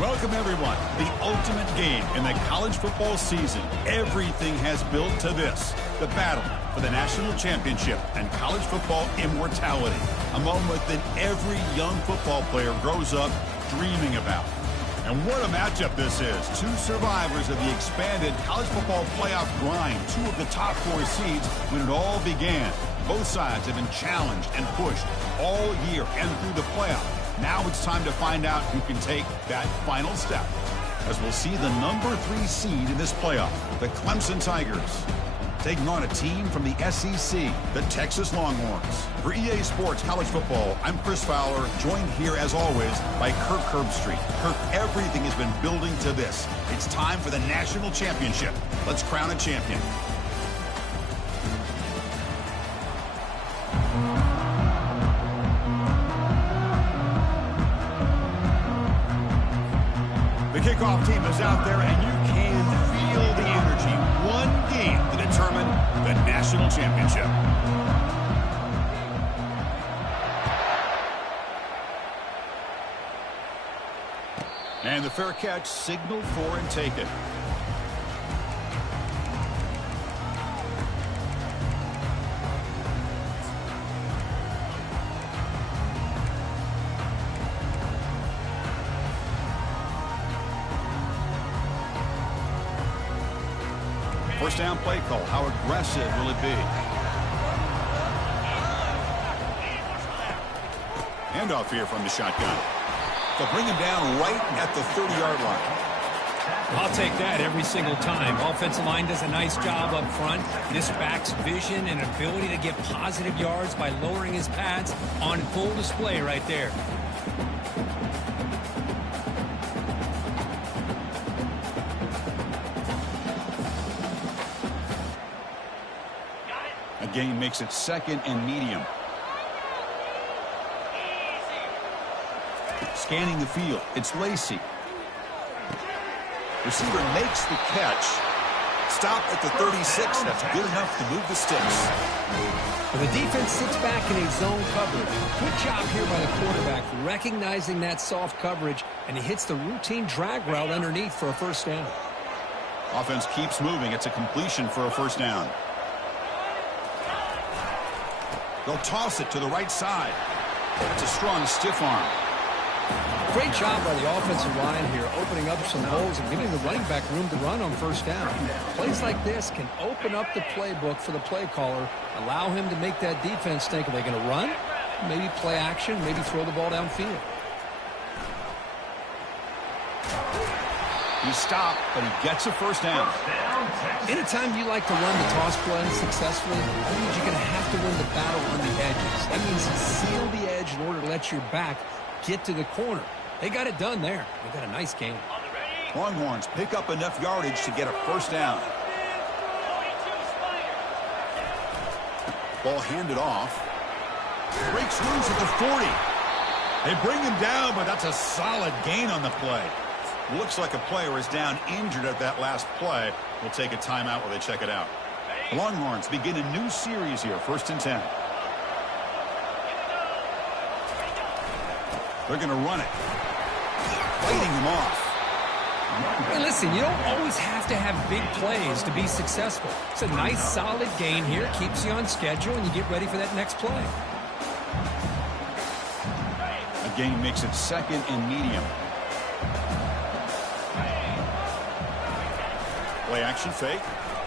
Welcome, everyone. The ultimate game in the college football season. Everything has built to this. The battle for the national championship and college football immortality. A moment that every young football player grows up dreaming about. And what a matchup this is. Two survivors of the expanded college football playoff grind. Two of the top 4 seeds when it all began. Both sides have been challenged and pushed all year and through the playoff. Now it's time to find out who can take that final step, as we'll see the number 3 seed in this playoff, the Clemson Tigers, taking on a team from the SEC, the Texas Longhorns. For EA Sports College Football, I'm Chris Fowler, joined here as always by Kirk Herbstreit. Kirk, everything has been building to this. It's time for the national championship. Let's crown a champion. The kickoff team is out there, and you can feel the energy. One game to determine the national championship. And the fair catch signaled for and taken. First down play call. How aggressive will it be? Handoff here from the shotgun. They'll bring him down right at the 30-yard line. I'll take that every single time. Offensive line does a nice job up front. This back's vision and ability to get positive yards by lowering his pads on full display right there. Gain makes it 2nd and medium. Scanning the field, it's Lacey. Receiver makes the catch. Stop at the 36. That's good enough to move the sticks. Well, the defense sits back in a zone coverage. Good job here by the quarterback, recognizing that soft coverage, and he hits the routine drag route underneath for a first down. Offense keeps moving. It's a completion for a first down. They'll toss it to the right side. It's a strong stiff arm. Great job by the offensive line here, opening up some holes and giving the running back room to run on first down. Plays like this can open up the playbook for the play caller, allow him to make that defense think, are they going to run? Maybe play action, maybe throw the ball downfield. He stopped, but he gets a first down. Anytime you like to run the toss play successfully, that means you're going to have to win the battle on the edges. That means you seal the edge in order to let your back get to the corner. They got it done there. They got a nice game. Longhorns pick up enough yardage to get a first down. Ball handed off. Breaks loose at the 40. They bring him down, but that's a solid gain on the play. Looks like a player is down injured at that last play. We'll take a timeout while they check it out. The Longhorns begin a new series here, 1st and 10. They're going to run it. Fighting him off. Hey, listen, you don't always have to have big plays to be successful. It's a nice, solid gain here. Keeps you on schedule, and you get ready for that next play. A gain makes it second and medium. Play action fake.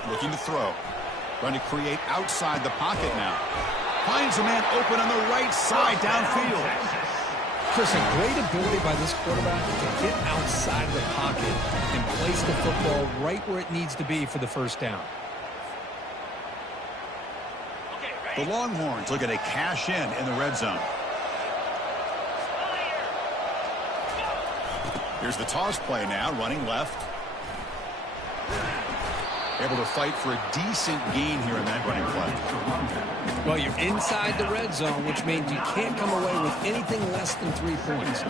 Looking to throw. Trying to create outside the pocket now. Finds a man open on the right side downfield. Chris, a great ability by this quarterback to get outside of the pocket and place the football right where it needs to be for the first down. The Longhorns looking to cash in the red zone. Here's the toss play now, running left. Able to fight for a decent gain here in that running play. Well, you're inside the red zone, which means you can't come away with anything less than 3 points.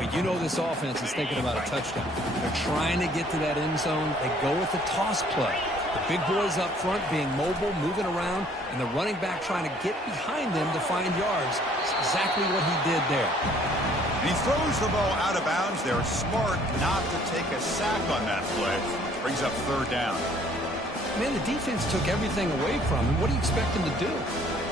But you know this offense is thinking about a touchdown. They're trying to get to that end zone. They go with the toss play. The big boys up front being mobile, moving around, and the running back trying to get behind them to find yards. It's exactly what he did there. And he throws the ball out of bounds. They're smart not to take a sack on that play. Brings up third down. Man, the defense took everything away from him. What do you expect him to do?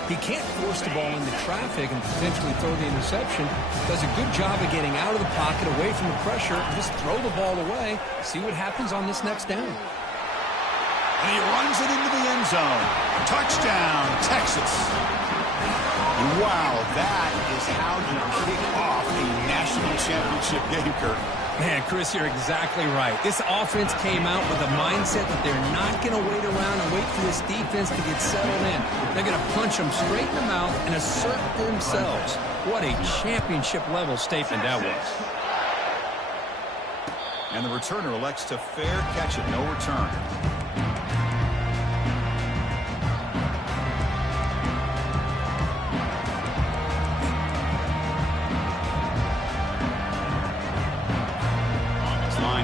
He can't force the ball into traffic and potentially throw the interception. Does a good job of getting out of the pocket, away from the pressure, just throw the ball away, see what happens on this next down. And he runs it into the end zone. Touchdown, Texas. Wow, that is how you kick off a national championship game, Kirk. Man, Chris, you're exactly right. This offense came out with a mindset that they're not going to wait around and wait for this defense to get settled in. They're going to punch them straight in the mouth and assert themselves. What a championship-level statement that was. And the returner elects to fair catch it, no return.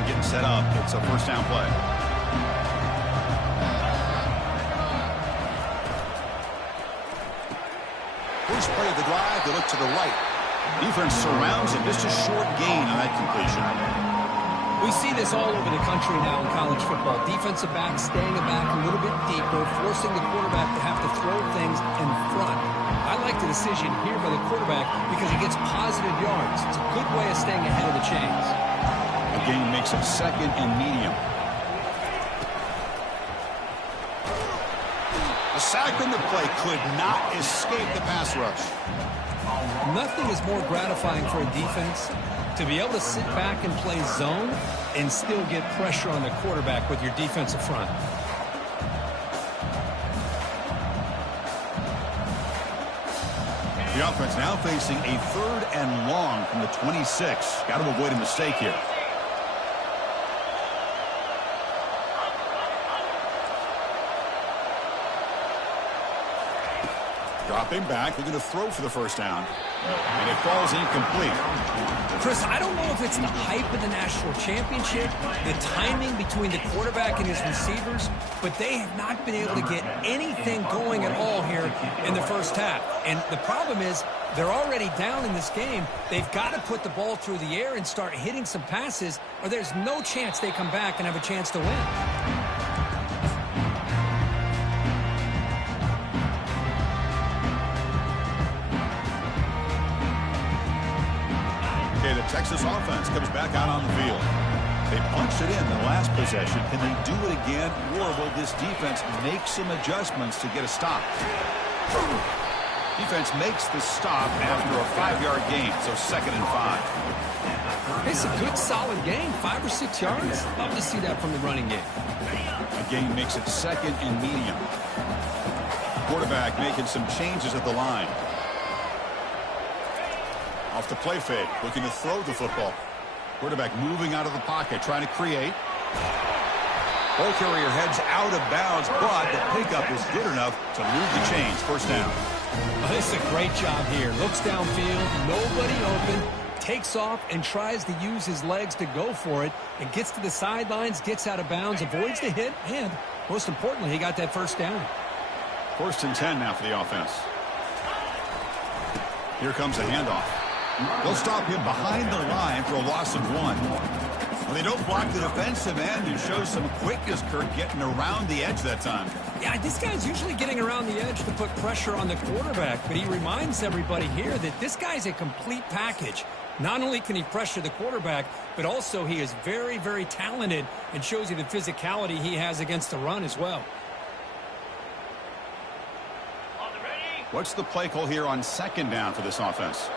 Getting set up. It's a first down play. First play of the drive, they look to the right. Defense surrounds him. Just a short gain on that completion. We see this all over the country now in college football. Defensive backs staying back a little bit deeper, forcing the quarterback to have to throw things in front. I like the decision here by the quarterback because he gets positive yards. It's a good way of staying ahead of the chains. A gain makes it second and medium. A sack in the play could not escape the pass rush. Nothing is more gratifying for a defense to be able to sit back and play zone and still get pressure on the quarterback with your defensive front. The offense now facing a third and long from the 26. Got to avoid a mistake here. Dropping back, they're going to throw for the first down. And it falls incomplete. Chris, I don't know if it's the hype of the national championship, the timing between the quarterback and his receivers, but they have not been able to get anything going at all here in the first half. And the problem is they're already down in this game. They've got to put the ball through the air and start hitting some passes, or there's no chance they come back and have a chance to win. Okay, the Texas offense comes back out on the field. They punched it in the last possession. Can they do it again? Or will this defense make some adjustments to get a stop? Defense makes the stop after a 5-yard gain, so 2nd and 5. It's a good, solid gain, 5 or 6 yards. Love to see that from the running game. A gain makes it 2nd and medium. Quarterback making some changes at the line. Off the play fake, looking to throw the football. Quarterback moving out of the pocket, trying to create. Ball carrier heads out of bounds, but the pickup is good enough to move the chains. First down. Well, this is a great job here. Looks downfield, nobody open, takes off and tries to use his legs to go for it, and gets to the sidelines, gets out of bounds, avoids the hit, and most importantly, he got that first down. 1st and 10 now for the offense. Here comes a handoff. They'll stop him behind the line for a loss of 1. Well, they don't block the defensive end and show some quickness, Kirk, getting around the edge that time. Yeah, this guy's usually getting around the edge to put pressure on the quarterback, but he reminds everybody here that this guy's a complete package. Not only can he pressure the quarterback, but also he is very, very talented and shows you the physicality he has against the run as well. What's the play call here on second down for this offense?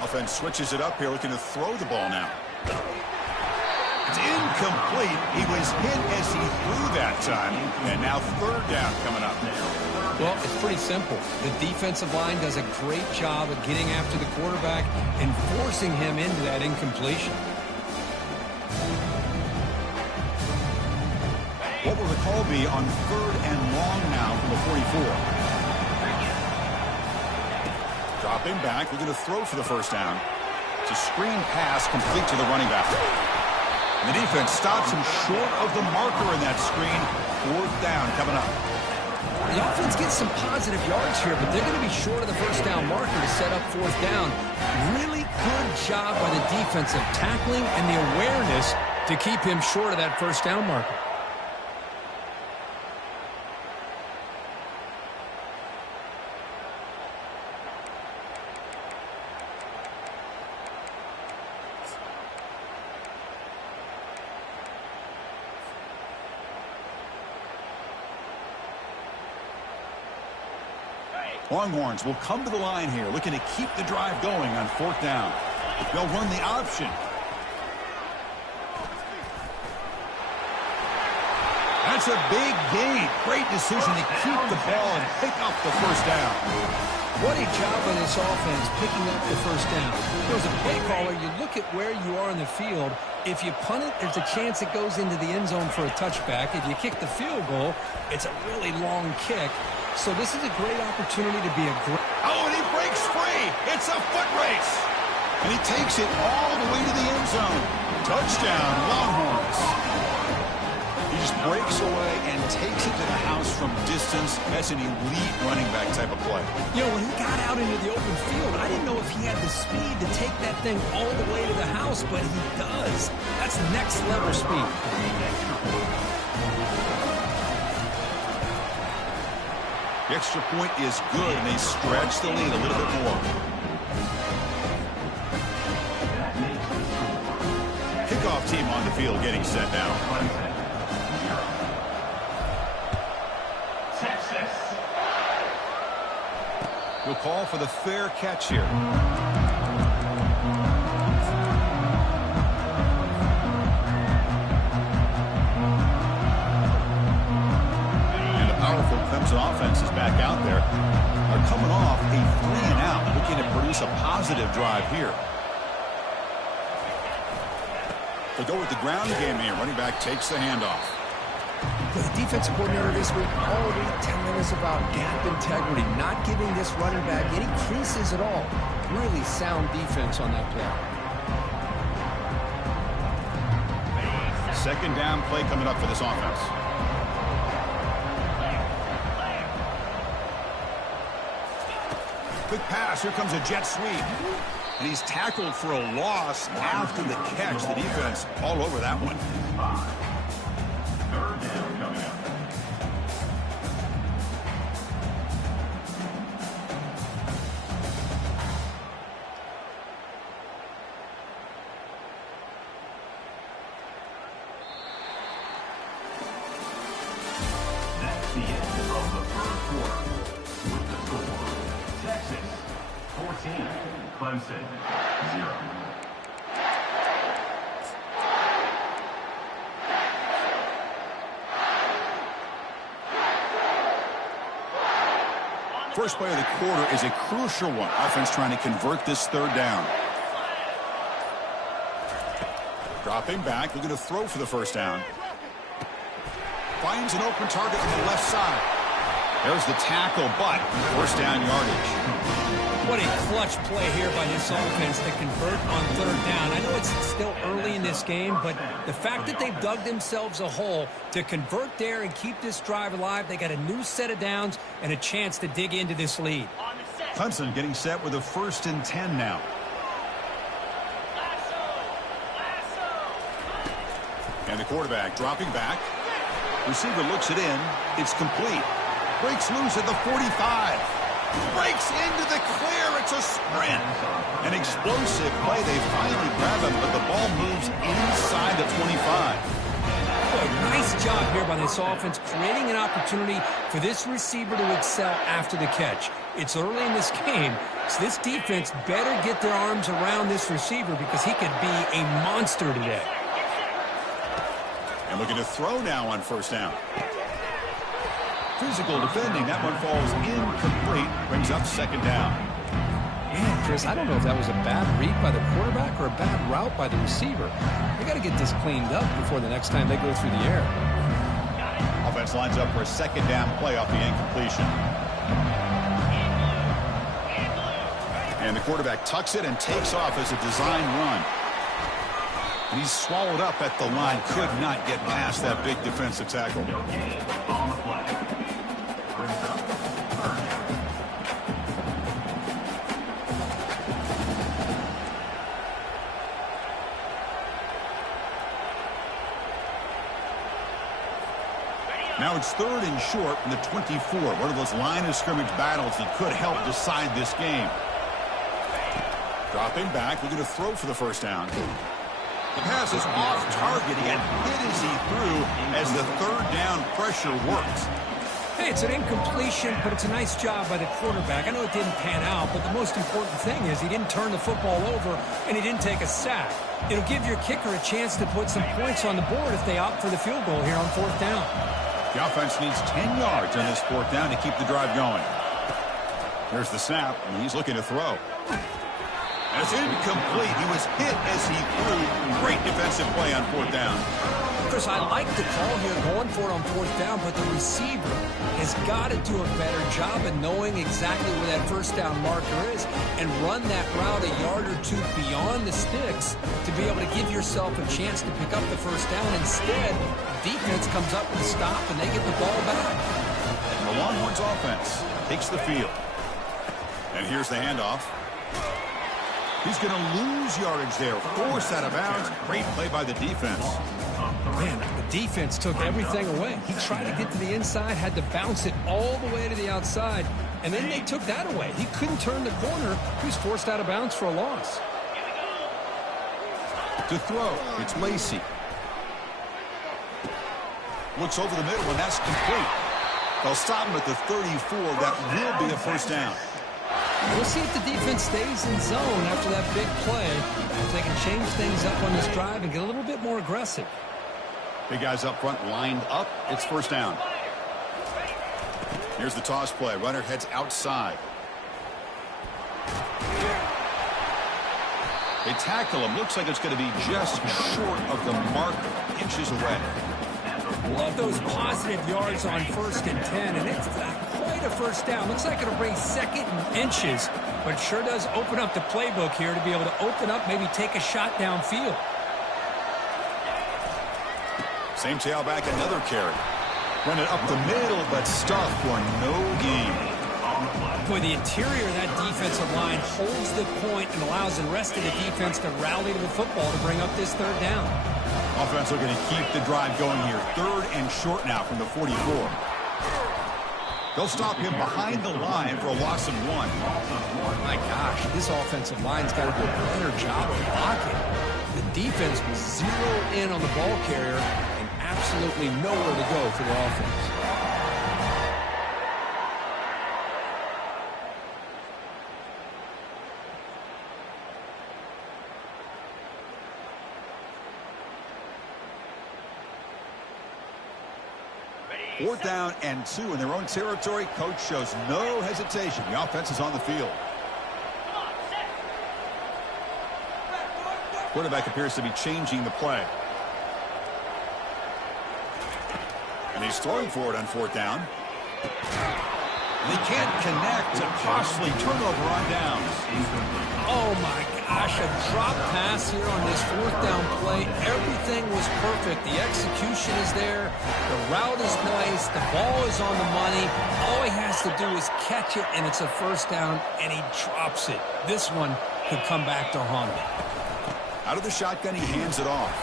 Offense switches it up here, looking to throw the ball now. It's incomplete. He was hit as he threw that time. And now third down coming up. Well, it's pretty simple. The defensive line does a great job of getting after the quarterback and forcing him into that incompletion. What will the call be on third and long now from the 44? Dropping back, we're going to throw for the first down. It's a screen pass complete to the running back. And the defense stops him short of the marker in that screen. Fourth down coming up. The offense gets some positive yards here, but they're going to be short of the first down marker to set up fourth down. Really good job by the defensive tackling and the awareness to keep him short of that first down marker. Longhorns will come to the line here, looking to keep the drive going on fourth down. They'll run the option. That's a big gain. Great decision to keep the ball and pick up the first down. What a job by this offense picking up the first down. As a play caller, you look at where you are in the field. If you punt it, there's a chance it goes into the end zone for a touchback. If you kick the field goal, it's a really long kick. So this is a great opportunity to be a great... Oh, and he breaks free. It's a foot race. And he takes it all the way to the end zone. Touchdown, Longhorns. He just breaks away and takes it to the house from distance. That's an elite running back type of play. You know, when he got out into the open field, I didn't know if he had the speed to take that thing all the way to the house, but he does. That's next level speed. The extra point is good, and they stretch the lead a little bit more. Kickoff team on the field getting set now. We'll call for the fair catch here. Clemson offense is back out there. They're coming off a 3-and-out, looking to produce a positive drive here. They go with the ground game here. Running back takes the handoff. The defensive coordinator this week already telling us about gap integrity, not giving this running back any creases at all. Really sound defense on that play. Second down play coming up for this offense. Quick pass. Here comes a jet sweep. And he's tackled for a loss after the catch. The defense all over that one. Third down coming up. That's the end of the first quarter. With the score, Texas 14, Clemson 0. First play of the quarter is a crucial one. Offense trying to convert this third down. Dropping back, looking to throw for the first down. Finds an open target on the left side. There's the tackle, but first down yardage. What a clutch play here by this offense to convert on third down. I know it's still early in this game, but the fact that they've dug themselves a hole to convert there and keep this drive alive, they got a new set of downs and a chance to dig into this lead. Clemson getting set with a 1st and 10 now. And the quarterback dropping back. Receiver looks it in. It's complete. Breaks loose at the 45. Breaks into the clear. It's a sprint. An explosive play. They finally grab him, but the ball moves inside the 25. Boy, nice job here by this offense, creating an opportunity for this receiver to excel after the catch. It's early in this game, so this defense better get their arms around this receiver because he could be a monster today. And looking to throw now on 1st down. Physical defending. That one falls incomplete. Brings up 2nd down. Yeah, Chris, I don't know if that was a bad read by the quarterback or a bad route by the receiver. They got to get this cleaned up before the next time they go through the air. Offense lines up for a 2nd down play off the incompletion. And the quarterback tucks it and takes off as a design run. And he's swallowed up at the line. Could not get past that big defensive tackle. Now it's 3rd and short from the 24. One of those line of scrimmage battles that could help decide this game. Dropping back, looking to throw for the 1st down. The pass is off target. He got hit as he threw as the 3rd down pressure works. Hey, it's an incompletion, but it's a nice job by the quarterback. I know it didn't pan out, but the most important thing is he didn't turn the football over and he didn't take a sack. It'll give your kicker a chance to put some points on the board if they opt for the field goal here on 4th down. The offense needs 10 yards on this 4th down to keep the drive going. Here's the snap, and he's looking to throw. And it's incomplete. He was hit as he threw. Great defensive play on 4th down. Chris, I like the call here going for it on 4th down, but the receiver has got to do a better job of knowing exactly where that 1st down marker is and run that route a yard or 2 beyond the sticks to be able to give yourself a chance to pick up the 1st down. Instead, defense comes up with a stop and they get the ball back. And the Longhorns offense takes the field. And here's the handoff. He's going to lose yardage there. Forced out of bounds. Great play by the defense. Man, the defense took everything away. He tried to get to the inside, had to bounce it all the way to the outside, and then they took that away. He couldn't turn the corner. He was forced out of bounds for a loss. To throw, it's Lacey. Looks over the middle, and that's complete. They'll stop him at the 34. That will be a 1st down. We'll see if the defense stays in zone after that big play. If they can change things up on this drive and get a little bit more aggressive. Big guys up front lined up. It's 1st down. Here's the toss play. Runner heads outside. They tackle him. Looks like it's going to be just short of the marker. Inches away. Love those positive yards on 1st and 10, and it's not quite a 1st down. Looks like it'll bring 2nd and inches, but it sure does open up the playbook here to be able to open up, maybe take a shot downfield. Same tailback, another carry. Run it up the middle, but stuffed for no gain. Boy, the interior of that defensive line holds the point and allows the rest of the defense to rally to the football to bring up this 3rd down. Offense looking to keep the drive going here. 3rd and short now from the 44. They'll stop him behind the line for a loss of 1. My gosh, this offensive line's got to do a better job of blocking. The defense will zero in on the ball carrier and absolutely nowhere to go for the offense. Fourth down and 2 in their own territory. Coach shows no hesitation. The offense is on the field. Quarterback appears to be changing the play. And he's throwing for it on 4th down. They can't connect. A costly turnover on downs. Oh, my gosh, a drop pass here on this fourth down play. Everything was perfect. The execution is there. The route is nice. The ball is on the money. All he has to do is catch it, and it's a first down, and he drops it. This one could come back to haunt him. Out of the shotgun, he hands it off.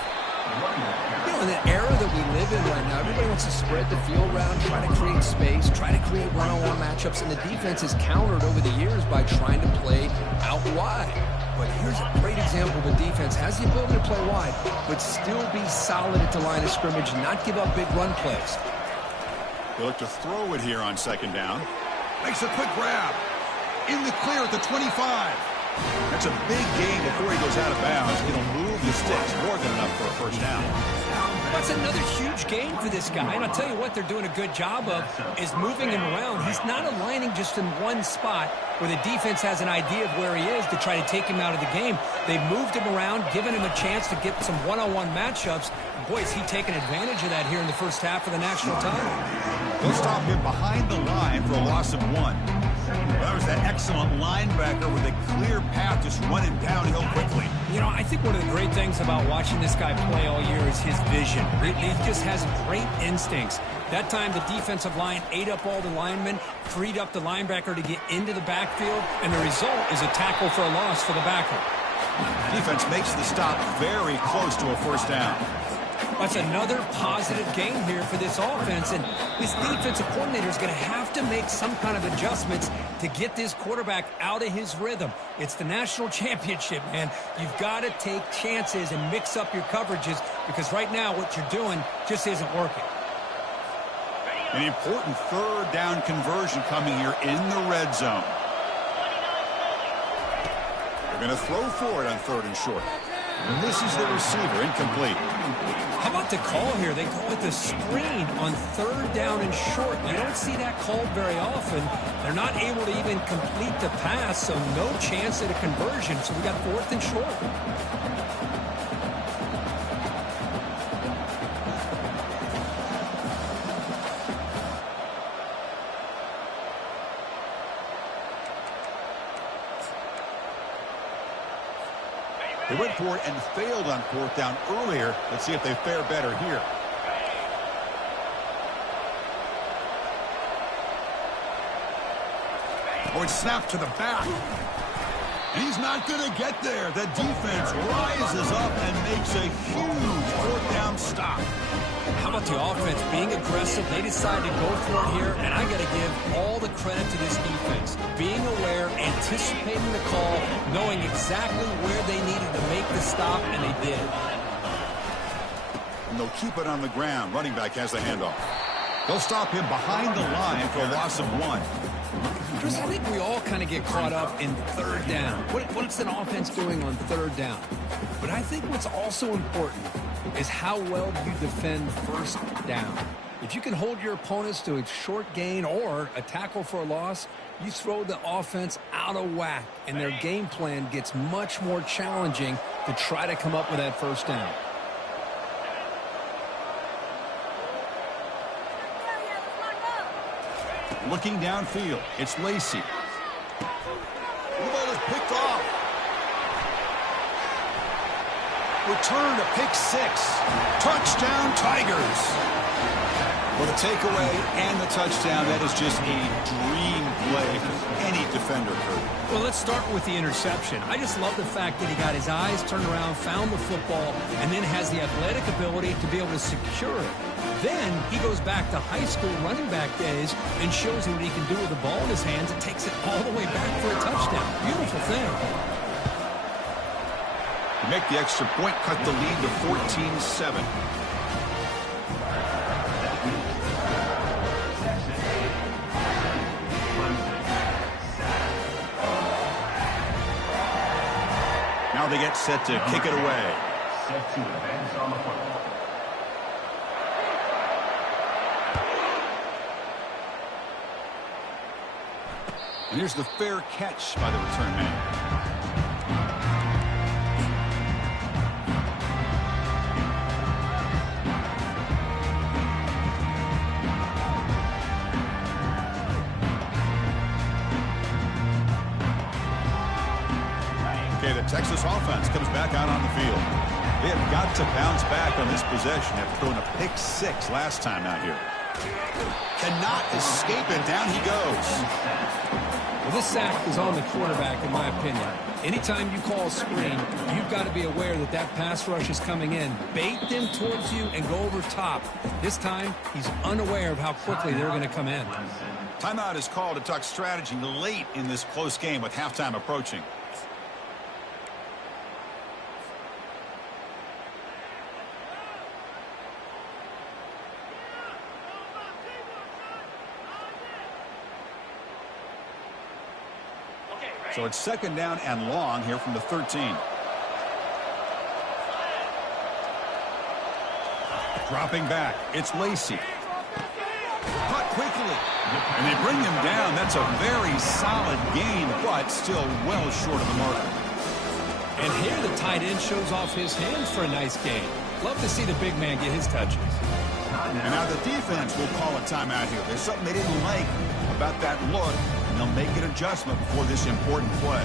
You know, in the era that we live in right now, everybody wants to spread the field around, try to create space, try to create one-on-one matchups, and the defense is countered over the years by trying to play out wide. But here's a great example of a defense has the ability to play wide, but still be solid at the line of scrimmage, not give up big run plays. They look to throw it here on second down. Makes a quick grab. In the clear at the 25. That's a big gain before he goes out of bounds. It'll move the sticks more than enough for a first down. That's another huge gain for this guy. And I'll tell you what they're doing a good job of is moving him around. He's not aligning just in one spot where the defense has an idea of where he is to try to take him out of the game. They've moved him around, given him a chance to get some one-on-one matchups. Boy, is he taking advantage of that here in the first half of the national title. They'll stop him behind the line for a loss of 1. Well, that was that excellent linebacker with a clear path just running downhill quickly. You know, I think one of the great things about watching this guy play all year is his vision. He just has great instincts. That time, the defensive line ate up all the linemen, freed up the linebacker to get into the backfield, and the result is a tackle for a loss for the backer. Defense makes the stop very close to a first down. That's another positive gain here for this offense, and this defensive coordinator is going to have to make some kind of adjustments to get this quarterback out of his rhythm. It's the national championship, man. You've got to take chances and mix up your coverages because right now what you're doing just isn't working. An important third down conversion coming here in the red zone. They're going to throw for it on 3rd and short. Misses the receiver, incomplete. How about the call here? They call it the screen on 3rd down and short. You don't see that called very often. They're not able to even complete the pass, so no chance at a conversion. So we got 4th and short. They went for it and failed on 4th down earlier. Let's see if they fare better here. Oh, it's snapped to the back. And he's not going to get there. The defense rises up and makes a huge 4th down stop. How about the offense being aggressive? They decided to go for it here, and I got to give all the credit to this defense. Being aware, anticipating the call, knowing exactly where they needed to make the stop, and they did. And they'll keep it on the ground. Running back has the handoff. They'll stop him behind the line for a loss of 1. Chris, I think we all kind of get caught up in 3rd down. What's an offense doing on 3rd down? But I think what's also important is how well you defend 1st down. If you can hold your opponents to a short gain or a tackle for a loss, you throw the offense out of whack, and their game plan gets much more challenging to try to come up with that 1st down. Looking downfield, it's Lacey. The ball is picked off. Return to pick 6. Touchdown, Tigers. Well, the takeaway and the touchdown, that is just a dream play for any defender, Kurt. Well, let's start with the interception. I just love the fact that he got his eyes turned around, found the football, and then has the athletic ability to be able to secure it. Then he goes back to high school running back days and shows you what he can do with the ball in his hands and takes it all the way back for a touchdown. Beautiful thing. To make the extra point, cut the lead to 14-7. Now they get set to kick it away. Set to advance on the football. And here's the fair catch by the return man. Texas offense comes back out on the field. They have got to bounce back on this possession after throwing a pick-6 last time out here. Cannot escape it. Down he goes. Well, this sack is on the quarterback, in my opinion. Anytime you call a screen, you've got to be aware that that pass rush is coming in. Bait them towards you and go over top. This time, he's unaware of how quickly they're going to come in. Timeout is called to talk strategy late in this close game with halftime approaching. So it's second down and long here from the 13. Dropping back, it's Lacey. Cut quickly. And they bring him down. That's a very solid gain, but still well short of the marker. And here the tight end shows off his hands for a nice gain. Love to see the big man get his touches. And now the defense will call a timeout here. There's something they didn't like about that look. They'll make an adjustment before this important play.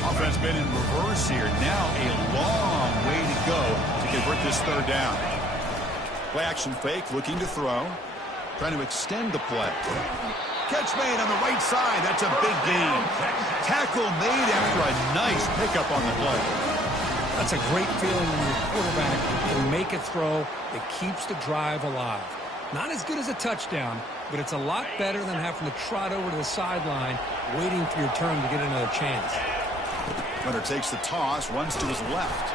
Offense been in reverse here. Now a long way to go to convert this third down. Play action fake, looking to throw. Trying to extend the play. Catch made on the right side. That's a big gain. Tackle made after a nice pickup on the play. That's a great feeling when your quarterback can make a throw that keeps the drive alive. Not as good as a touchdown, but it's a lot better than having to trot over to the sideline, waiting for your turn to get another chance. Runner takes the toss, runs to his left.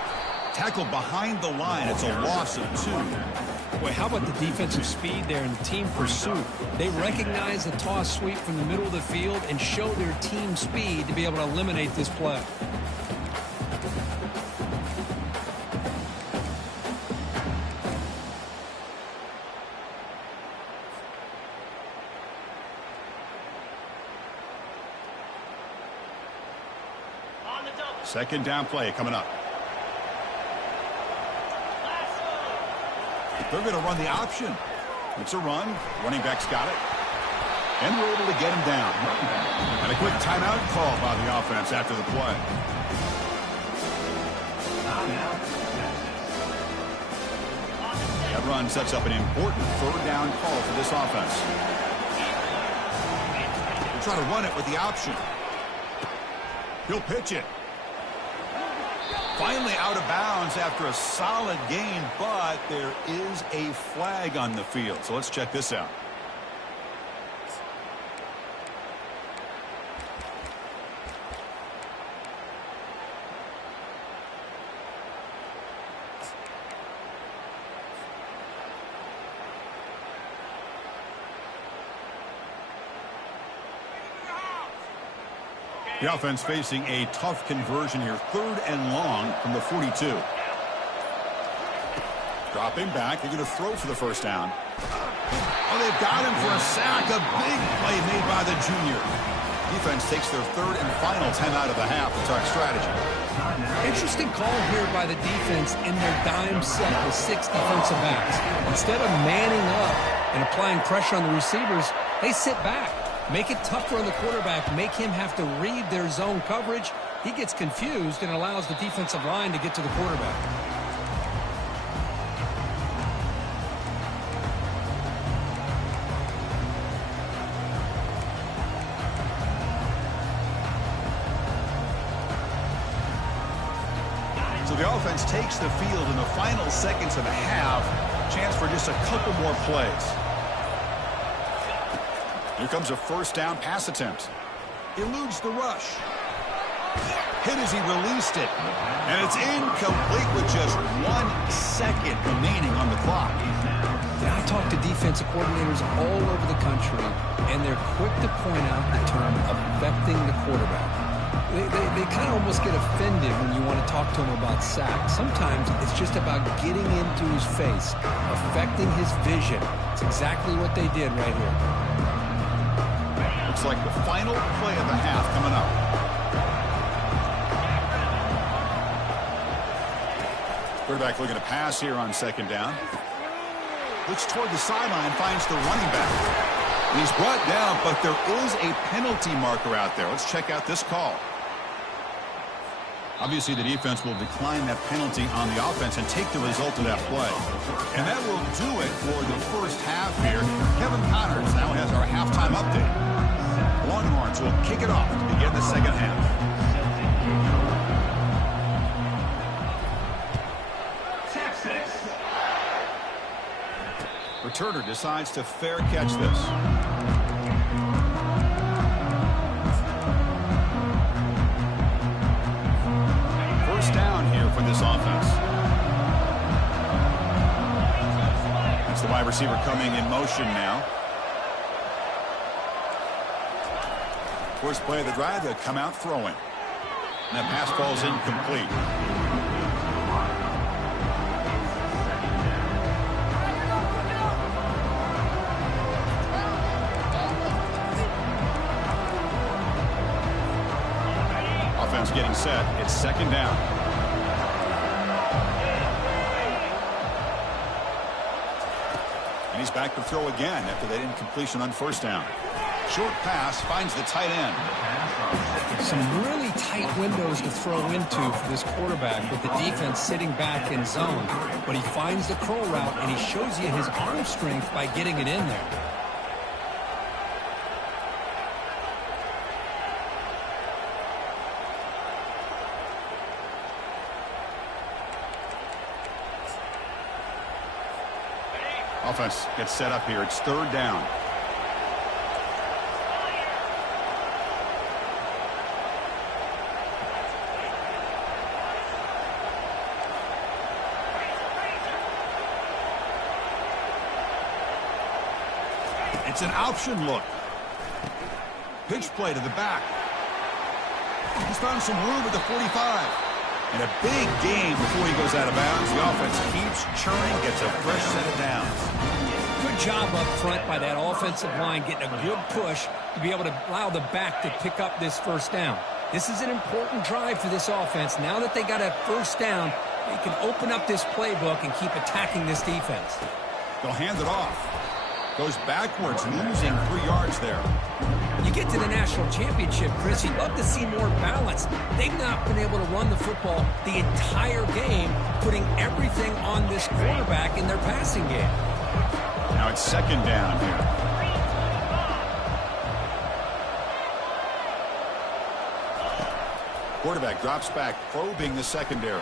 Tackle behind the line. It's a loss of 2. Boy, how about the defensive speed there and the team pursuit? They recognize the toss sweep from the middle of the field and show their team speed to be able to eliminate this play. Second down play coming up. They're going to run the option. It's a run. Running back's got it. And we're able to get him down. And a quick timeout call by the offense after the play. That run sets up an important third down call for this offense. They'll try to run it with the option. He'll pitch it. Finally out of bounds after a solid gain, but there is a flag on the field. So let's check this out. The offense facing a tough conversion here. Third and long from the 42. Dropping back. They're going to throw for the first down. Oh, they've got him for a sack. A big play made by the junior. Defense takes their third and final timeout of the half to talk strategy. Interesting call here by the defense in their dime set with 6 defensive backs. Instead of manning up and applying pressure on the receivers, they sit back. Make it tougher on the quarterback. Make him have to read their zone coverage. He gets confused and allows the defensive line to get to the quarterback. So the offense takes the field in the final seconds of the half. Chance for just a couple more plays. Here comes a first down pass attempt. Eludes the rush. Hit as he released it. And it's incomplete with just 1 second remaining on the clock. Now, I talk to defensive coordinators all over the country, and they're quick to point out the term affecting the quarterback. They kind of almost get offended when you want to talk to them about sacks. Sometimes it's just about getting into his face, affecting his vision. It's exactly what they did right here. Looks like the final play of the half coming up. Quarterback looking to pass here on second down. Looks toward the sideline, finds the running back. And he's brought down, but there is a penalty marker out there. Let's check out this call. Obviously, the defense will decline that penalty on the offense and take the result of that play. And that will do it for the first half here. Kevin Connors now has our halftime update. Longhorns will kick it off to begin the second half. Texas. Returner decides to fair catch this. Down here for this offense. That's the wide receiver coming in motion now. First play of the drive, they'll come out throwing. And that pass falls incomplete. Offense getting set. It's second down. And he's back to throw again after that incompletion on first down. Short pass finds the tight end. Some really tight windows to throw into for this quarterback with the defense sitting back in zone. But he finds the curl route, and he shows you his arm strength by getting it in there. Offense gets set up here. It's third down. It's an option look. Pitch play to the back. He's found some room at the 45. And a big gain before he goes out of bounds. The offense keeps churning, gets a fresh set of downs. Good job up front by that offensive line, getting a good push to be able to allow the back to pick up this first down. This is an important drive for this offense. Now that they got a first down, they can open up this playbook and keep attacking this defense. They'll hand it off. Goes backwards, losing 3 yards there. You get to the national championship, Chris, you'd love to see more balance. They've not been able to run the football the entire game, putting everything on this quarterback in their passing game. Now it's second down here. Quarterback drops back, probing the secondary.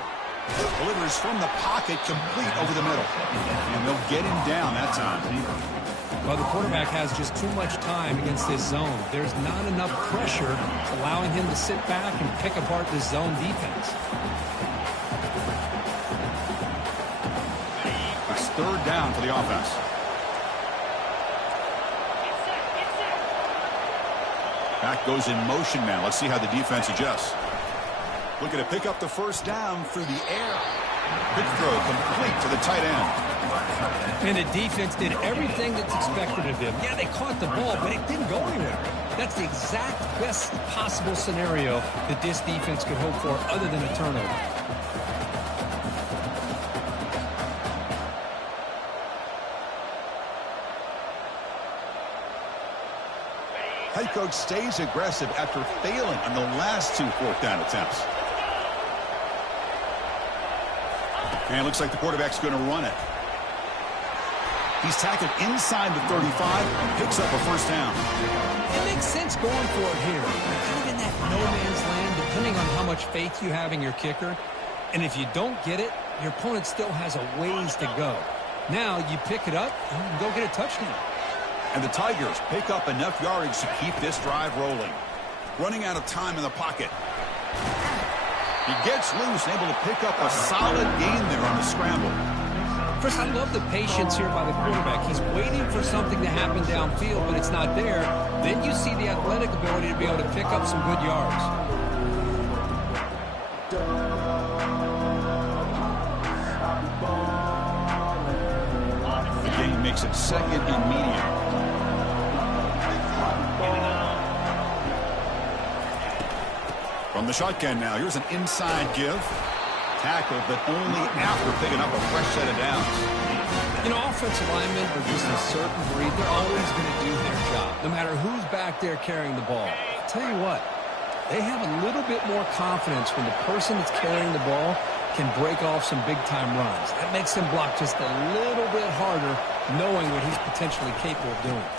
Delivers from the pocket, complete over the middle. And they'll get him down that time. Well, the quarterback has just too much time against this zone. There's not enough pressure allowing him to sit back and pick apart this zone defense. It's third down for the offense. Back goes in motion now. Let's see how the defense adjusts. Looking to pick up the first down through the air. Quick throw complete to the tight end. And the defense did everything that's expected of them. Yeah, they caught the ball, but it didn't go anywhere. That's the exact best possible scenario that this defense could hope for other than a turnover. Head coach stays aggressive after failing on the last 2 fourth down attempts. And it looks like the quarterback's going to run it. He's tackled inside the 35 and picks up a first down. It makes sense going for it here. Kind of in that no man's land, depending on how much faith you have in your kicker. And if you don't get it, your opponent still has a ways to go. Now you pick it up and you can go get a touchdown. And the Tigers pick up enough yardage to keep this drive rolling. Running out of time in the pocket. He gets loose, able to pick up a solid gain there on the scramble. Chris, I love the patience here by the quarterback. He's waiting for something to happen downfield, but it's not there. Then you see the athletic ability to be able to pick up some good yards. The gain makes it second and medium. From the shotgun now, here's an inside give. Tackled, but only after picking up a fresh set of downs. You know, offensive linemen are just a certain breed. They're always going to do their job, no matter who's back there carrying the ball. I'll tell you what, they have a little bit more confidence when the person that's carrying the ball can break off some big-time runs. That makes them block just a little bit harder, knowing what he's potentially capable of doing.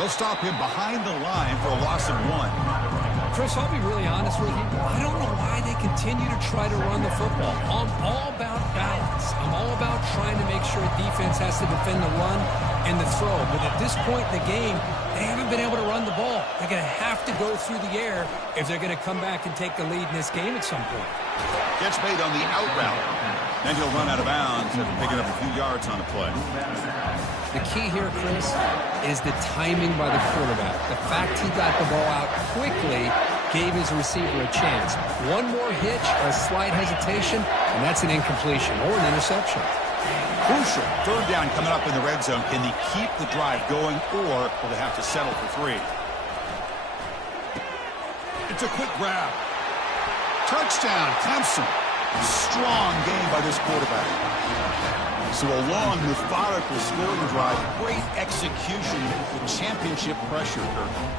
They'll stop him behind the line for a loss of 1. Chris, I'll be really honest with you. I don't know why they continue to try to run the football. I'm all about balance. I'm all about trying to make sure defense has to defend the run and the throw. But at this point in the game, they haven't been able to run the ball. They're going to have to go through the air if they're going to come back and take the lead in this game at some point. Gets made on the out route. Then he'll run out of bounds after picking up a few yards on the play. The key here, Chris, is the timing by the quarterback. The fact he got the ball out quickly gave his receiver a chance. One more hitch or a slight hesitation, and that's an incompletion or an interception. Crucial. Third down coming up in the red zone. Can they keep the drive going, or will they have to settle for 3? It's a quick grab. Touchdown, Clemson. Strong game by this quarterback. So a long, methodical scoring drive. Great execution with championship pressure.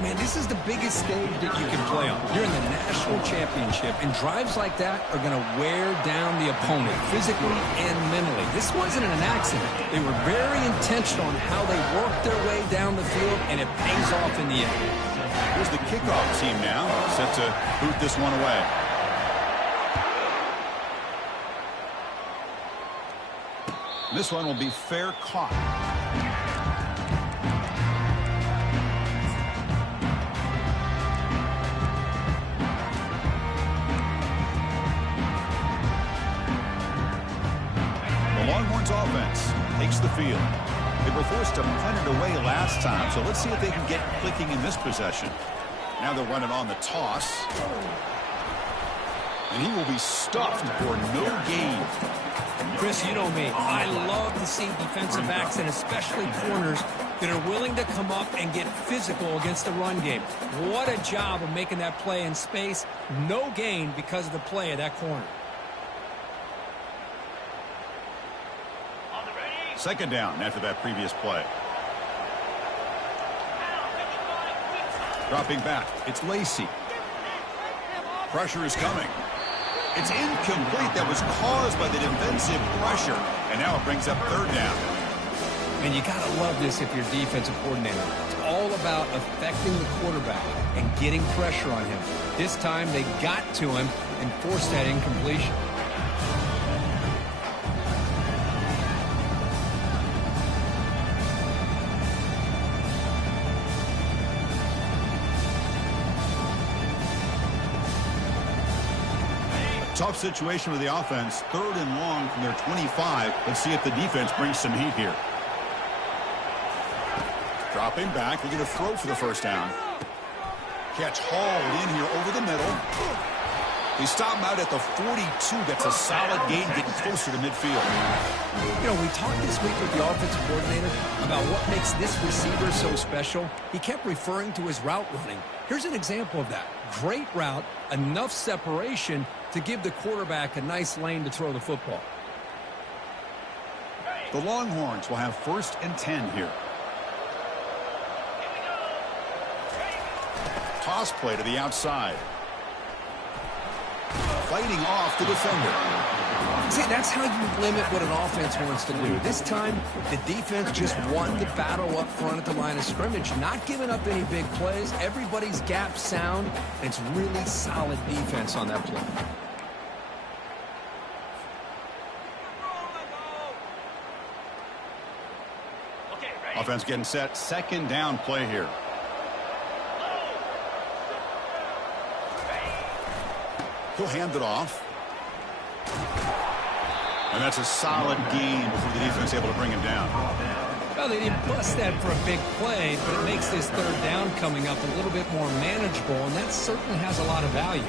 Man, this is the biggest stage that you can play on. You're in the national championship, and drives like that are going to wear down the opponent physically and mentally. This wasn't an accident. They were very intentional on how they worked their way down the field, and it pays off in the end. Here's the kickoff team now, set to boot this one away. This one will be fair caught. The Longhorns offense takes the field. They were forced to punt it away last time, so let's see if they can get clicking in this possession. Now they're running on the toss. And he will be stuffed for no gain. Chris, you know me. I love to see defensive backs and especially corners that are willing to come up and get physical against the run game. What a job of making that play in space. No gain because of the play of that corner. Second down after that previous play. Dropping back, it's Lacey. Pressure is coming. It's incomplete. That was caused by the defensive pressure. And now it brings up third down. And you got to love this if you're defensive coordinator. It's all about affecting the quarterback and getting pressure on him. This time they got to him and forced that incompletion. Tough situation with the offense. Third and long from their 25. Let's see if the defense brings some heat here. Dropping back. They're going to throw for the first down. Catch hauled in here over the middle. They stop him out at the 42. That's a solid gain, getting closer to midfield. You know, we talked this week with the offensive coordinator about what makes this receiver so special. He kept referring to his route running. Here's an example of that. Great route, enough separation to give the quarterback a nice lane to throw the football. The Longhorns will have 1st and 10 here. Toss play to the outside. Fighting off the defender. See, that's how you limit what an offense wants to do. This time, the defense just won the battle up front at the line of scrimmage, not giving up any big plays. Everybody's gap sound. It's really solid defense on that play. Offense getting set. Second down play here. He'll hand it off. And that's a solid gain before the defense is able to bring him down. Well, they didn't bust that for a big play, but it makes this third down coming up a little bit more manageable, and that certainly has a lot of value.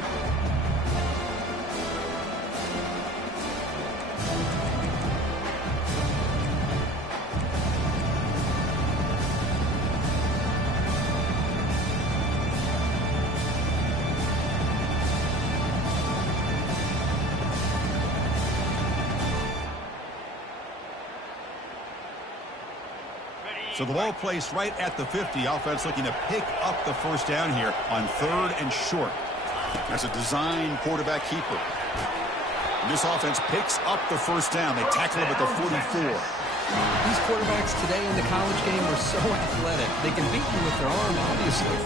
So the ball placed right at the 50. Offense looking to pick up the first down here on 3rd and short. That's a design quarterback keeper. And this offense picks up the first down. They tackle him at the 44. These quarterbacks today in the college game are so athletic. They can beat you with their arm, obviously.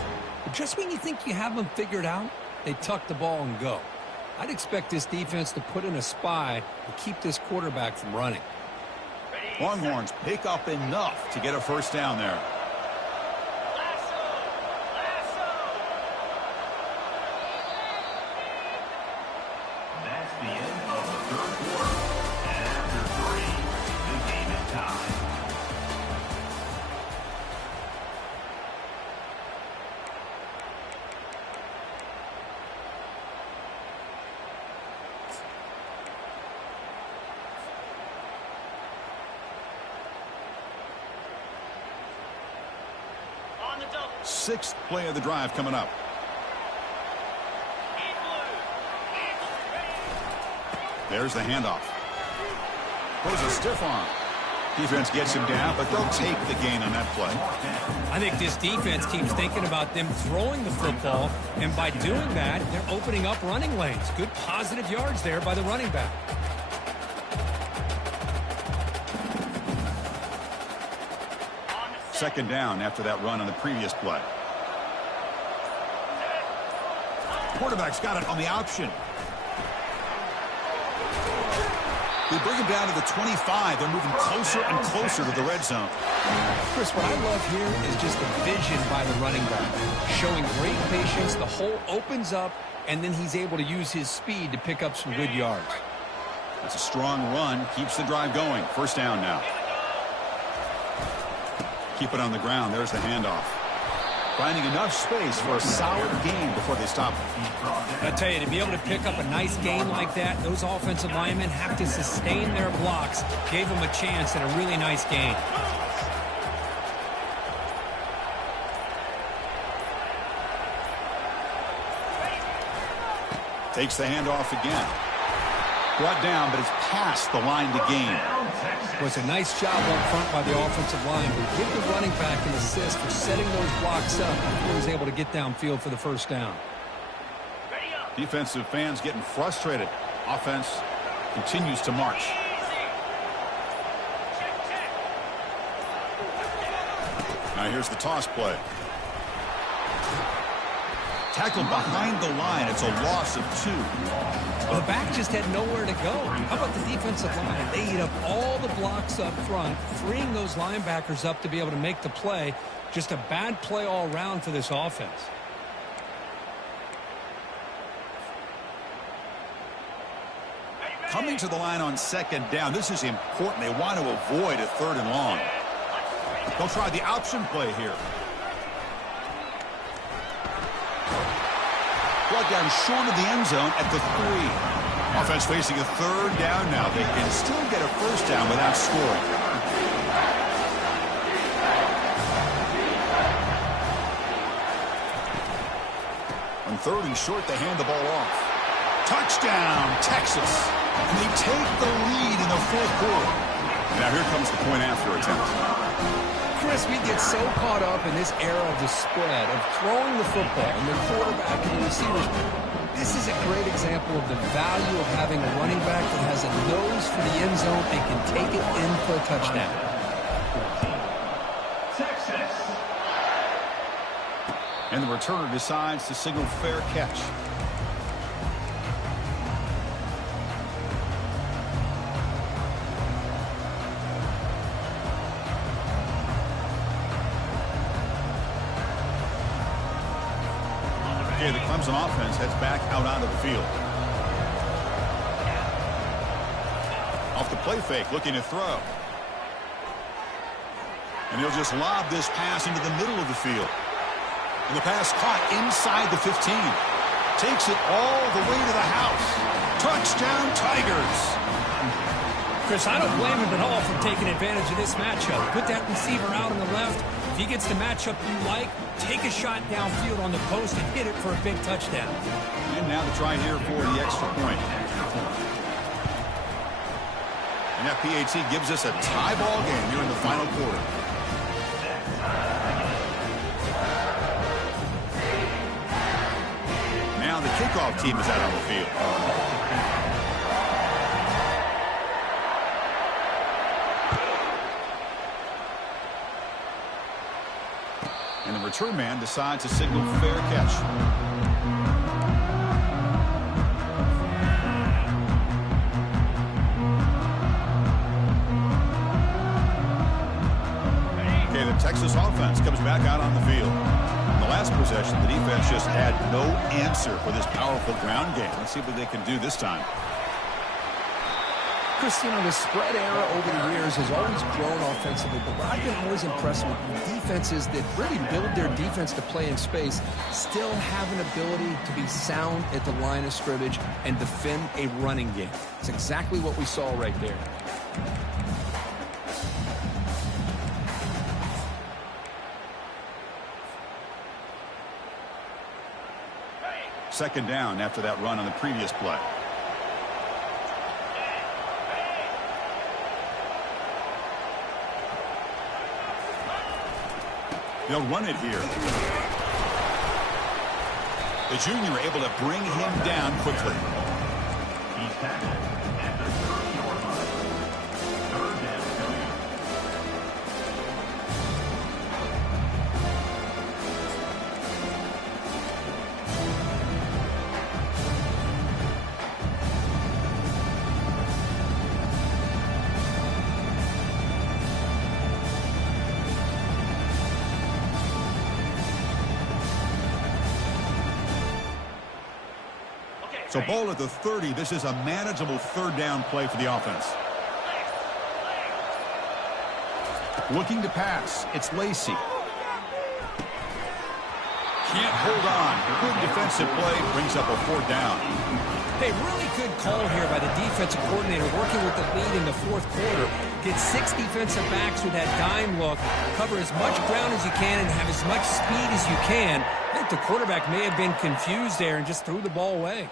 But just when you think you have them figured out, they tuck the ball and go. I'd expect this defense to put in a spy to keep this quarterback from running. Longhorns pick up enough to get a first down there. That's the end of the 3rd quarter. And after 3, the game is tied. Sixth play of the drive coming up. There's the handoff. Throws a stiff arm. Defense gets him down, but they'll take the gain on that play. I think this defense keeps thinking about them throwing the football, and by doing that, they're opening up running lanes. Good positive yards there by the running back. Second down after that run on the previous play. Quarterback's got it on the option. They bring him down to the 25. They're moving closer and closer to the red zone. Chris, what I love here is just the vision by the running back. Showing great patience, the hole opens up, and then he's able to use his speed to pick up some good yards. That's a strong run. Keeps the drive going. First down now. Keep it on the ground. There's the handoff. Finding enough space for a solid gain before they stop him. I tell you, to be able to pick up a nice gain like that, those offensive linemen have to sustain their blocks. Gave them a chance at a really nice gain. Takes the handoff again. Brought down, but it's past the line to gain. Well, it's a nice job up front by the offensive line, but give the running back an assist for setting those blocks up before he was able to get downfield for the first down. Defensive fans getting frustrated. Offense continues to march. Now here's the toss play. Tackled behind the line. It's a loss of 2. Well, the back just had nowhere to go. How about the defensive line? They eat up all the blocks up front, freeing those linebackers up to be able to make the play. Just a bad play all around for this offense. Coming to the line on second down. This is important. They want to avoid a 3rd and long. They'll try the option play here. Brought down short of the end zone at the 3. Offense facing a 3rd down now. They can still get a first down without scoring. On 3rd and short, they hand the ball off. Touchdown, Texas. And they take the lead in the 4th quarter. Now here comes the point after attempt. Chris, we get so caught up in this era of the spread, of throwing the football and the quarterback and the receivers. This is a great example of the value of having a running back that has a nose for the end zone and can take it in for a touchdown. Texas. And the returner decides to signal fair catch. The Clemson offense heads back out onto the field. Off the play fake, looking to throw. And he'll just lob this pass into the middle of the field. And the pass caught inside the 15. Takes it all the way to the house. Touchdown, Tigers. Chris, I don't blame him at all for taking advantage of this matchup. Put that receiver out on the left. If he gets the matchup you like, take a shot downfield on the post and hit it for a big touchdown. And now the try here for the extra point. And that PAT gives us a tie ball game here in the final quarter. the kickoff team is out on the field. And the return man decides to signal fair catch. Okay, the Texas offense comes back out on the field. In the last possession, the defense just had no answer for this powerful ground game. Let's see what they can do this time. Chris, the spread era over the years has always grown offensively, but what I've been always impressed with defenses that really build their defense to play in space still have an ability to be sound at the line of scrimmage and defend a running game. It's exactly what we saw right there. Second down after that run on the previous play. They'll run it here. The junior able to bring him down quickly. He's tackled at the 30-yard line. Third down. So ball at the 30. This is a manageable third down play for the offense. Looking to pass. It's Lacey. Can't hold on. Good defensive play. Brings up a fourth down. Hey, really good call here by the defensive coordinator working with the lead in the fourth quarter. Get 6 defensive backs with that dime look. Cover as much ground as you can and have as much speed as you can. I think the quarterback may have been confused there and just threw the ball away.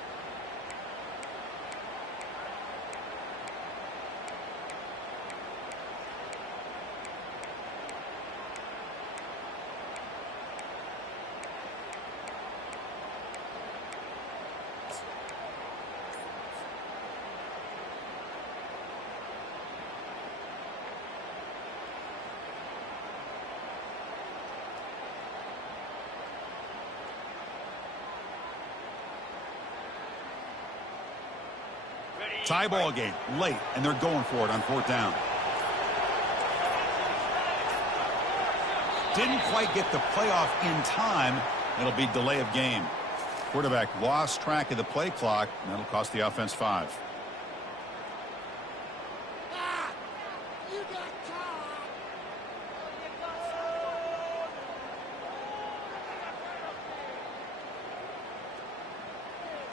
Tie ball game late, and they're going for it on fourth down. Didn't quite get the playoff in time. It'll be delay of game. Quarterback lost track of the play clock, and that'll cost the offense 5.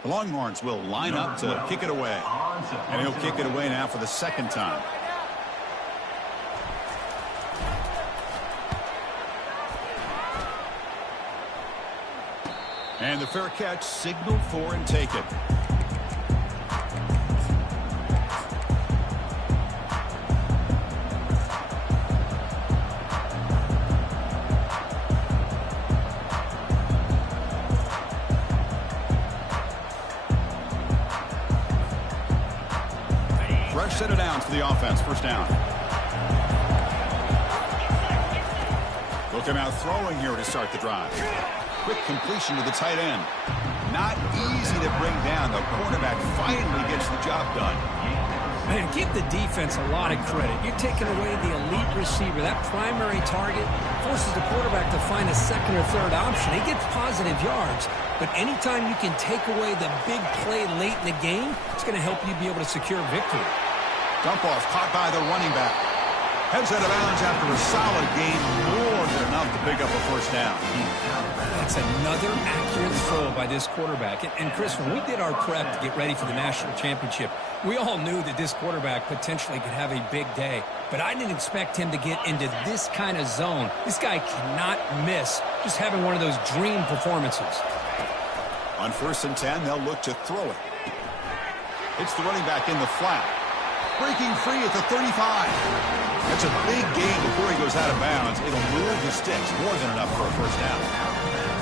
The Longhorns will line up to kick it away. And he'll kick it away now for the second time. And the fair catch signaled for and taken. Fresh set of downs for the offense. First down. They'll come out throwing here to start the drive. Quick completion to the tight end. Not easy to bring down. The quarterback finally gets the job done. Man, give the defense a lot of credit. You're taking away the elite receiver. That primary target forces the quarterback to find a second or third option. He gets positive yards. But anytime you can take away the big play late in the game, it's going to help you be able to secure victory. Dump off caught by the running back. Heads out of bounds after a solid game. More than enough to pick up a first down. That's another accurate throw by this quarterback. And Chris, when we did our prep to get ready for the national championship, we all knew that this quarterback potentially could have a big day. But I didn't expect him to get into this kind of zone. This guy cannot miss just having one of those dream performances. On 1st and 10, they'll look to throw it. It's the running back in the flat. Breaking free at the 35. That's a big gain before he goes out of bounds. It'll move the sticks. More than enough for a first down.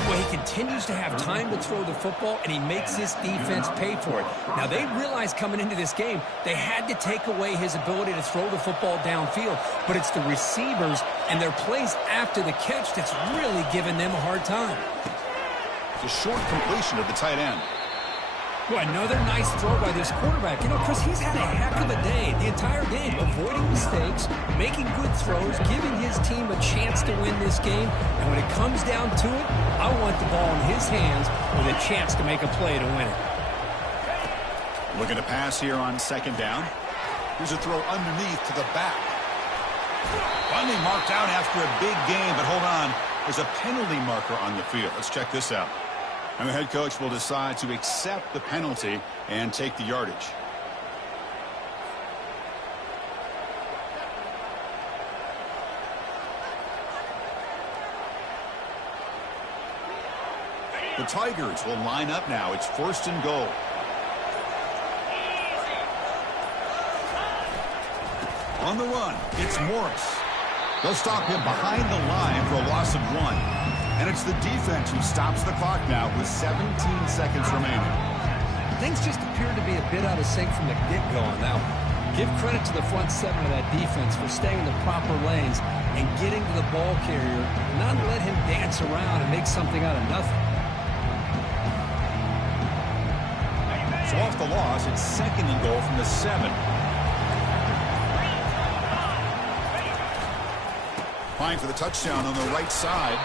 Well, he continues to have time to throw the football, and he makes this defense pay for it. Now, they realized coming into this game they had to take away his ability to throw the football downfield, but it's the receivers and their plays after the catch that's really giving them a hard time. It's a short completion of the tight end. Well, another nice throw by this quarterback. You know, Chris, he's had a heck of a day the entire game, avoiding mistakes, making good throws, giving his team a chance to win this game. And when it comes down to it, I want the ball in his hands with a chance to make a play to win it. Looking to pass here on second down. Here's a throw underneath to the back. Finally marked out after a big game, but hold on. There's a penalty marker on the field. Let's check this out. And the head coach will decide to accept the penalty and take the yardage. The Tigers will line up now. It's 1st and goal. On the run, it's Morris. They'll stop him behind the line for a loss of 1. And it's the defense who stops the clock now with 17 seconds remaining. Things just appear to be a bit out of sync from the get-go on that one. Give credit to the front seven of that defense for staying in the proper lanes and getting to the ball carrier, not let him dance around and make something out of nothing. So off the loss, it's 2nd and goal from the 7. Fine for the touchdown on the right side.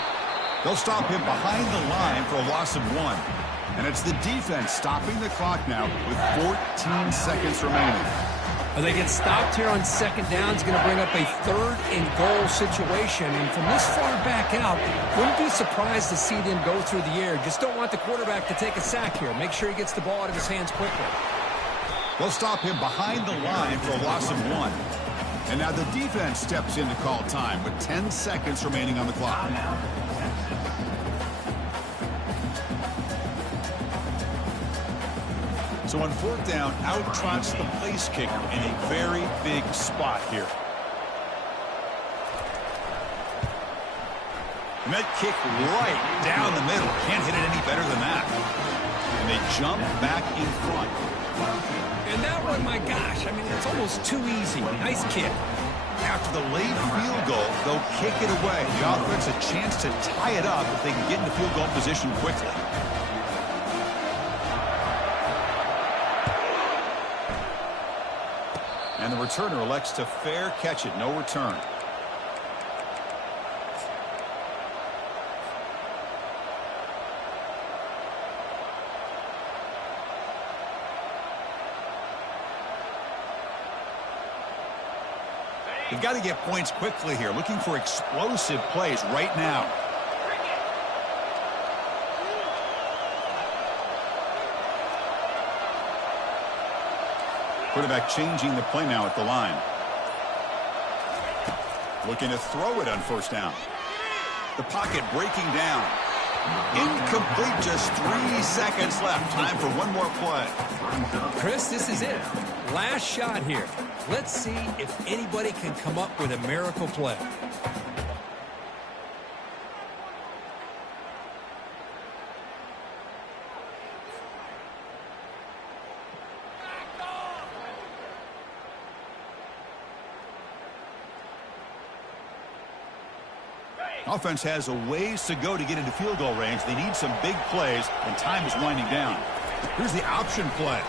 They'll stop him behind the line for a loss of 1. And it's the defense stopping the clock now with 14 seconds remaining. They get stopped here on 2nd down. It's going to bring up a 3rd and goal situation. And from this far back out, wouldn't be surprised to see them go through the air. Just don't want the quarterback to take a sack here. Make sure he gets the ball out of his hands quickly. They'll stop him behind the line for a loss of 1. And now the defense steps in to call time with 10 seconds remaining on the clock. So on 4th down, out trots the place kicker in a very big spot here. And that kick right down the middle. Can't hit it any better than that. And they jump back in front. And that one, my gosh, I mean, it's almost too easy. Nice kick. After the late field goal, they'll kick it away. The offense a chance to tie it up if they can get into field goal position quickly. And the returner elects to fair catch it. No return. They've got to get points quickly here. Looking for explosive plays right now. Quarterback changing the play now at the line. Looking to throw it on 1st down. The pocket breaking down. Incomplete, just 3 seconds left. Time for one more play. Chris, this is it. Last shot here. Let's see if anybody can come up with a miracle play. Offense has a ways to go to get into field goal range. They need some big plays, and time is winding down. Here's the option play.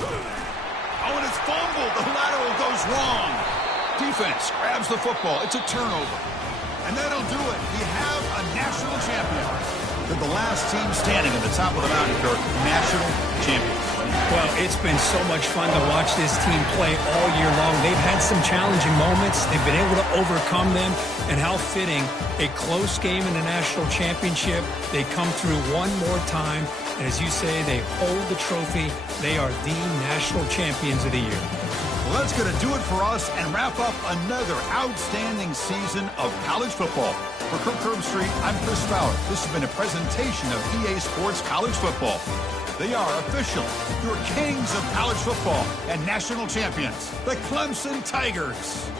Oh, and it's fumbled. The lateral goes wrong. Defense grabs the football. It's a turnover. And that'll do it. We have a national champion. They're the last team standing at the top of the mountain, Kirk. National champions. Well, it's been so much fun to watch this team play all year long. They've had some challenging moments. They've been able to overcome them. And how fitting, a close game in the national championship. They come through one more time. And as you say, they hold the trophy. They are the national champions of the year. Well, that's going to do it for us and wrap up another outstanding season of college football. For Kirk Herbstreit, I'm Chris Fowler. This has been a presentation of EA Sports College Football. They are official, your kings of college football and national champions, the Clemson Tigers.